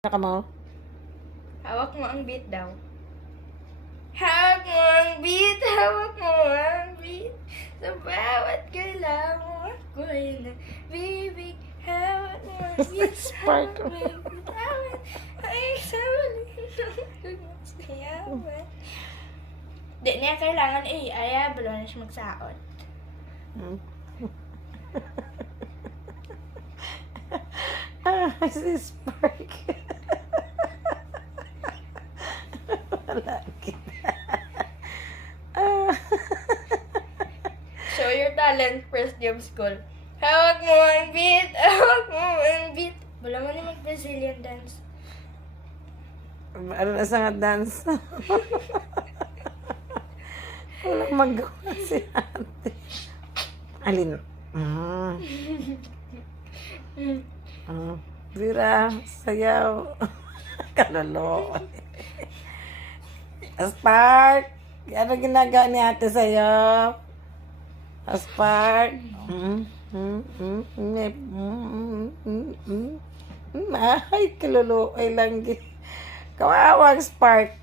Ka mo? Hawak mo ang beat daw. Hawak mo ang beat, hawak mo ang beat. Sa bawat galaw mo ako'y nabibig. Hawak mo ang beat, hawak mo ang bitawan. Ay, sa ulit ng sayawan. Di niya kailangan aya, balo na siya magsaot. Si Spark. Wala kita. Show your talent, first day of school. Hawak mo ang beat, hawak mo ang beat. Bala mo na mag-Brazilian dance. Ano na sa nga dance? Walang magawa si ate. Alin? Bira, sayaw. Kalolo. Spark! Ano ginagawa ni ate sa'yo? Spark? Ay, kalolo. Ay lang. Kawawang Spark.